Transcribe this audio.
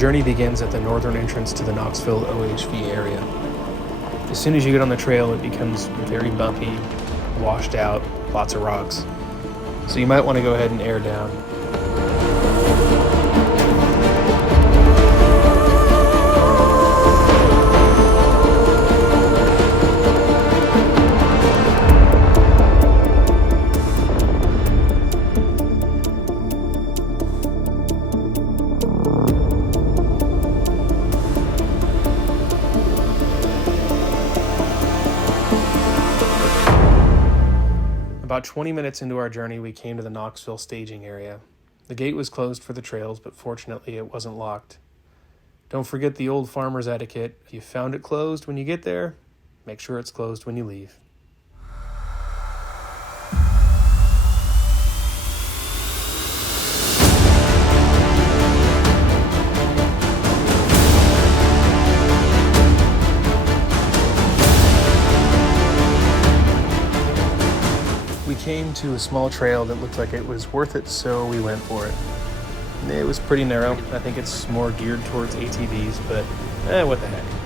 journey begins at the northern entrance to the Knoxville OHV area. As soon as you get on the trail, it becomes very bumpy, washed out, lots of rocks. So you might want to go ahead and air down. About 20 minutes into our journey, we came to the Knoxville staging area. The gate was closed for the trails, but fortunately it wasn't locked. Don't forget the old farmer's etiquette. If you found it closed when you get there, make sure it's closed when you leave. We came to a small trail that looked like it was worth it, so we went for it. It was pretty narrow. I think it's more geared towards ATVs, but what the heck.